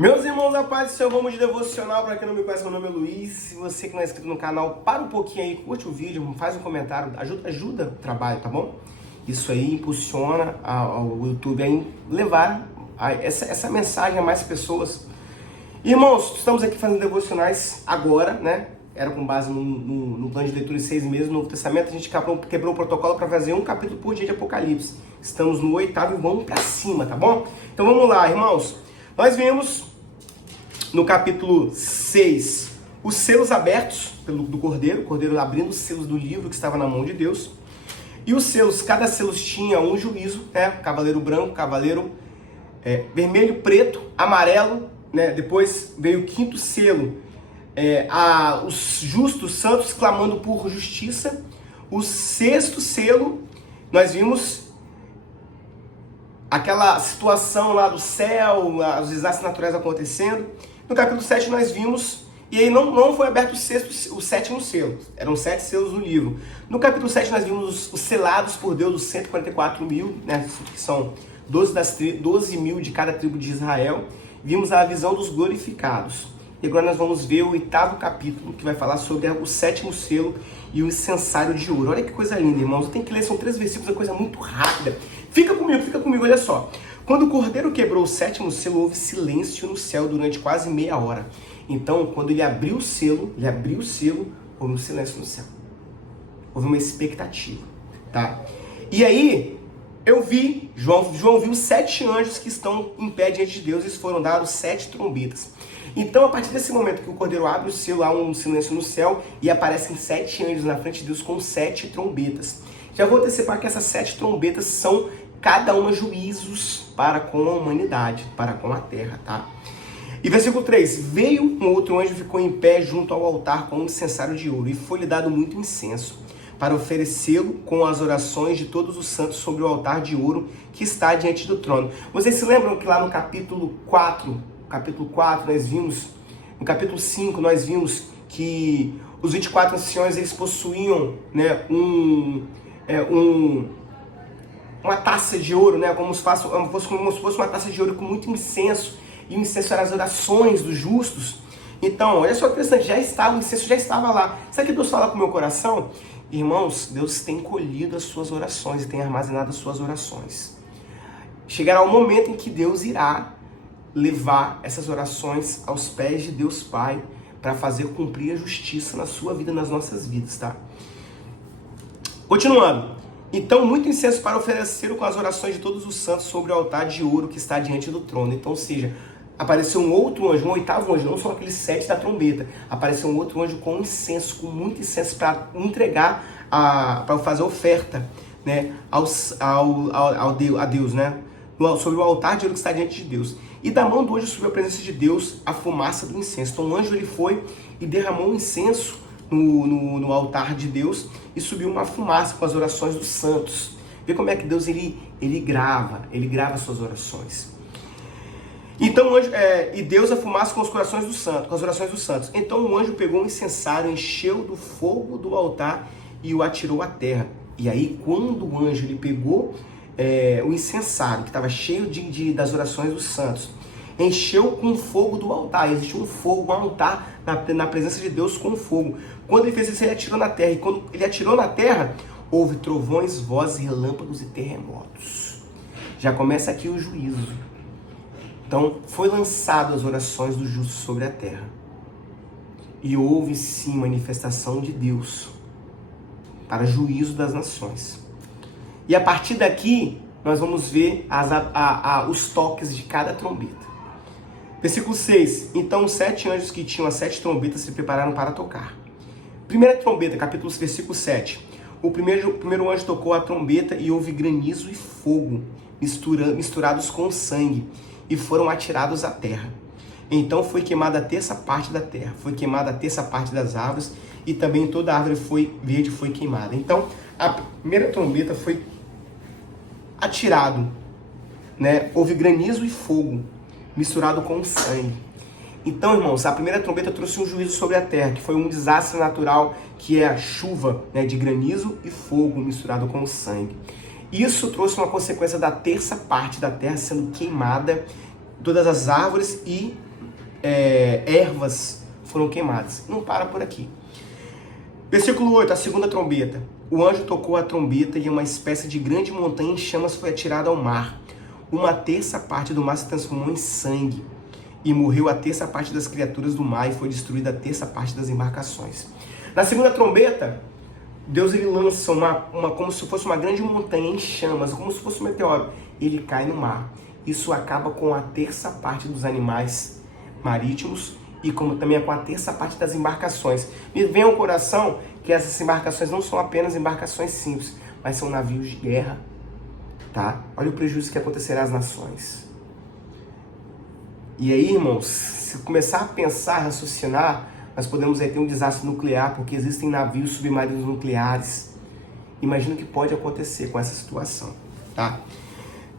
Meus irmãos da paz do Senhor, vamos de devocional. Para quem não me conhece, meu nome é Luiz. Se você que não é inscrito no canal, para um pouquinho aí, curte o vídeo, faz um comentário, ajuda o trabalho, tá bom? Isso aí impulsiona o YouTube a levar essa mensagem a mais pessoas. Irmãos, estamos aqui fazendo devocionais agora, né? Era com base no plano de leitura de 6 meses do Novo Testamento. A gente quebrou o protocolo para fazer um capítulo por dia de Apocalipse. Estamos no 8º e vamos para cima, tá bom? Então vamos lá, irmãos. Nós vimos no capítulo 6 os selos abertos do Cordeiro, o Cordeiro abrindo os selos do livro que estava na mão de Deus. E os selos, cada selo tinha um juízo, né? Cavaleiro branco, cavaleiro vermelho, preto, amarelo, né? Depois veio o 5º selo, os justos santos clamando por justiça. O 6º selo, nós vimos aquela situação lá do céu, os desastres naturais acontecendo. No capítulo 7 nós vimos, e aí não foi aberto o 7º selo, eram 7 selos no livro. No capítulo 7 nós vimos os selados por Deus, os 144 mil, né, que são 12 mil de cada tribo de Israel. Vimos a visão dos glorificados. E agora nós vamos ver o 8º capítulo, que vai falar sobre o 7º selo e o incensário de ouro. Olha que coisa linda, irmãos. Eu tenho que ler, são 3 versículos, é uma coisa muito rápida. Fica comigo, olha só. Quando o Cordeiro quebrou o 7º selo, houve silêncio no céu durante quase meia hora. Então, quando ele abriu o selo, houve um silêncio no céu. Houve uma expectativa, tá? E aí, João viu 7 anjos que estão em pé diante de Deus, e foram dados 7 trombetas. Então, a partir desse momento que o Cordeiro abre o selo, há um silêncio no céu e aparecem 7 anjos na frente de Deus com 7 trombetas. Já vou antecipar que essas 7 trombetas são cada uma juízos para com a humanidade, para com a terra, tá? E versículo 3, veio um outro anjo e ficou em pé junto ao altar com um incensário de ouro, e foi-lhe dado muito incenso, para oferecê-lo com as orações de todos os santos sobre o altar de ouro que está diante do trono. Vocês se lembram que lá no capítulo 4 nós vimos, no capítulo 5 nós vimos que os 24 anciões, eles possuíam, né, uma taça de ouro, né, como se fosse uma taça de ouro com muito incenso, e o incenso eram as orações dos justos. Então, olha só que interessante, o incenso já estava lá. Sabe o que Deus fala com o meu coração? Irmãos, Deus tem colhido as suas orações e tem armazenado as suas orações. Chegará o momento em que Deus irá levar essas orações aos pés de Deus Pai para fazer cumprir a justiça na sua vida, nas nossas vidas, tá? Continuando. Então, muito incenso para oferecer com as orações de todos os santos sobre o altar de ouro que está diante do trono. Então, ou seja, apareceu um outro anjo, um 8º anjo, não são aqueles 7 da trombeta. Apareceu um outro anjo com incenso, com muito incenso para entregar, para fazer oferta, né, a Deus, né, sobre o altar de ouro que está diante de Deus. E da mão do anjo subiu a presença de Deus a fumaça do incenso. Então o anjo ele foi e derramou um incenso no altar de Deus, e subiu uma fumaça com as orações dos santos. Vê como é que Deus ele grava as suas orações. Então o anjo, e Deus a fumaça com os corações dos santos, com as orações dos santos. Então o anjo pegou um incensário, encheu do fogo do altar e o atirou à terra. E aí quando o anjo ele pegou o incensário, que estava cheio das orações dos santos, encheu com o fogo do altar. Existe um fogo, um altar na presença de Deus com fogo. Quando ele fez isso, ele atirou na terra. E quando ele atirou na terra, houve trovões, vozes, relâmpagos e terremotos. Já começa aqui o juízo. Então, foi lançado as orações dos justos sobre a terra. E houve sim manifestação de Deus para juízo das nações. E a partir daqui, nós vamos ver os toques de cada trombeta. Versículo 6. Então os 7 anjos que tinham as 7 trombetas se prepararam para tocar. Primeira trombeta, versículo 7. O primeiro anjo tocou a trombeta e houve granizo e fogo misturados com sangue, e foram atirados à terra. Então foi queimada a terça parte da terra, foi queimada a terça parte das árvores, e também toda a árvore verde foi queimada. Então a primeira trombeta foi atirado, né? Houve granizo e fogo misturado com sangue. Então, irmãos, a primeira trombeta trouxe um juízo sobre a terra, que foi um desastre natural, que é a chuva, né, de granizo e fogo misturado com sangue. Isso trouxe uma consequência da terça parte da terra sendo queimada, todas as árvores e ervas foram queimadas. Não para por aqui. Versículo 8, a segunda trombeta. O anjo tocou a trombeta e uma espécie de grande montanha em chamas foi atirada ao mar. Uma terça parte do mar se transformou em sangue. E morreu a terça parte das criaturas do mar e foi destruída a terça parte das embarcações. Na segunda trombeta, Deus ele lança como se fosse uma grande montanha em chamas, como se fosse um meteoro. Ele cai no mar. Isso acaba com a terça parte dos animais marítimos e como também com a terça parte das embarcações. Me vem ao coração que essas embarcações não são apenas embarcações simples, mas são navios de guerra, tá? Olha o prejuízo que acontecerá às nações. E aí, irmãos, se começar a pensar, a raciocinar, nós podemos aí ter um desastre nuclear, porque existem navios submarinos nucleares. Imagina o que pode acontecer com essa situação, tá?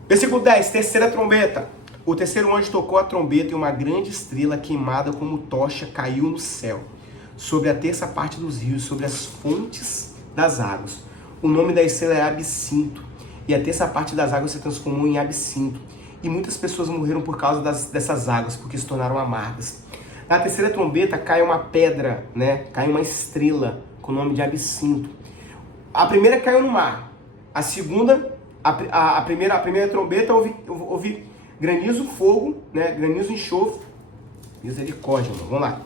Versículo 10, terceira trombeta. O terceiro anjo tocou a trombeta e uma grande estrela queimada como tocha caiu no céu, sobre a terça parte dos rios, sobre as fontes das águas. O nome da estrela é Absinto, e a terça parte das águas se transformou em absinto. E muitas pessoas morreram por causa dessas águas, porque se tornaram amargas. Na terceira trombeta cai uma pedra, né? Cai uma estrela com o nome de Absinto. A primeira caiu no mar. A segunda, a primeira trombeta houve granizo, fogo, né? Granizo, enxofre. Misericórdia, mano. Vamos lá.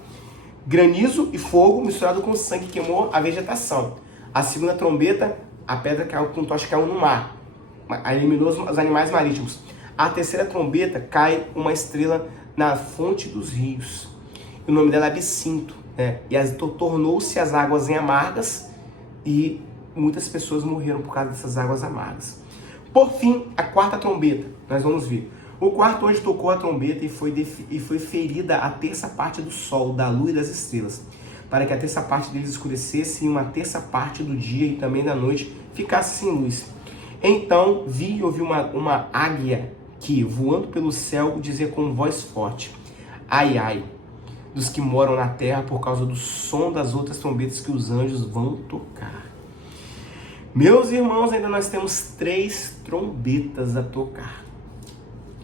Granizo e fogo misturado com sangue queimou a vegetação. A segunda trombeta, a pedra caiu com tocha, caiu no mar. Eliminou os animais marítimos. A terceira trombeta cai uma estrela na fonte dos rios. O nome dela é Absinto, né? E tornou-se as águas em amargas e muitas pessoas morreram por causa dessas águas amargas. Por fim, a quarta trombeta, nós vamos ver. O quarto anjo tocou a trombeta e foi ferida a terça parte do sol, da lua e das estrelas, para que a terça parte deles escurecesse e uma terça parte do dia e também da noite ficasse sem luz. Então vi e ouvi uma águia que, voando pelo céu, dizia com voz forte: ai, ai, dos que moram na terra por causa do som das outras trombetas que os anjos vão tocar. Meus irmãos, ainda nós temos 3 trombetas a tocar.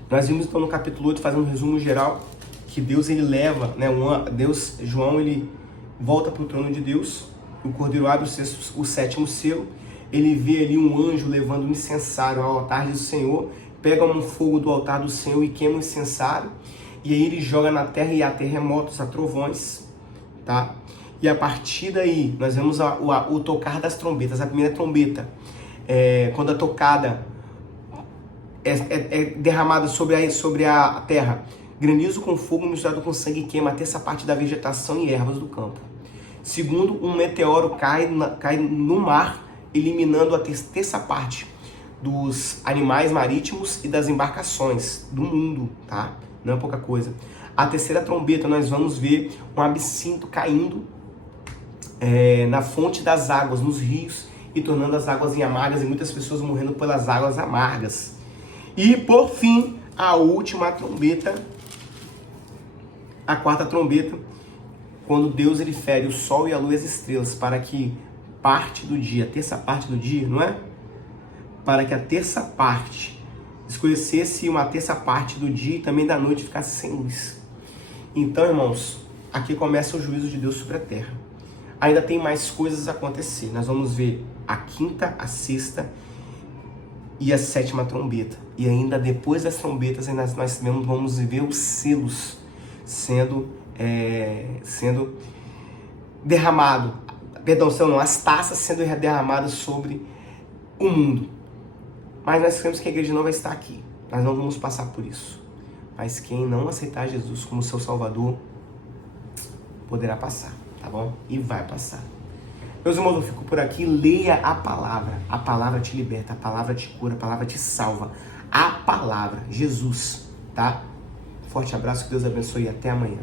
Nós vimos então no capítulo 8, fazendo um resumo geral, que Deus ele leva, né, João ele volta para o trono de Deus, o cordeiro abre o sétimo selo, ele vê ali um anjo levando um incensário ao altar do Senhor, pega um fogo do altar do Senhor e queima o incensário, e aí ele joga na terra e há terremotos, há trovões, tá? E a partir daí, nós vemos o tocar das trombetas. A primeira trombeta, quando a tocada é derramada sobre a terra, granizo com fogo misturado com sangue queima a terça parte da vegetação e ervas do campo. Segundo, um meteoro cai no mar, eliminando a terça parte dos animais marítimos e das embarcações do mundo, tá? Não é pouca coisa. A terceira trombeta, nós vamos ver um absinto caindo na fonte das águas, nos rios, e tornando as águas em amargas, e muitas pessoas morrendo pelas águas amargas. E, por fim, a última trombeta, a quarta trombeta, quando Deus ele fere o sol e a lua e as estrelas, para que parte do dia, a terça parte do dia, não é? Para que a terça parte escurecesse e uma terça parte do dia e também da noite ficasse sem luz. Então, irmãos, aqui começa o juízo de Deus sobre a terra. Ainda tem mais coisas a acontecer. Nós vamos ver a quinta, a sexta e a sétima trombeta. E ainda depois das trombetas, nós vamos ver os selos sendo derramado. Perdão, as taças sendo derramadas sobre o mundo. Mas nós sabemos que a igreja não vai estar aqui. Nós não vamos passar por isso. Mas quem não aceitar Jesus como seu Salvador, poderá passar, tá bom? E vai passar. Meus irmãos, eu fico por aqui. Leia a palavra. A palavra te liberta, a palavra te cura, a palavra te salva. A palavra, Jesus, tá? Forte abraço, que Deus abençoe e até amanhã.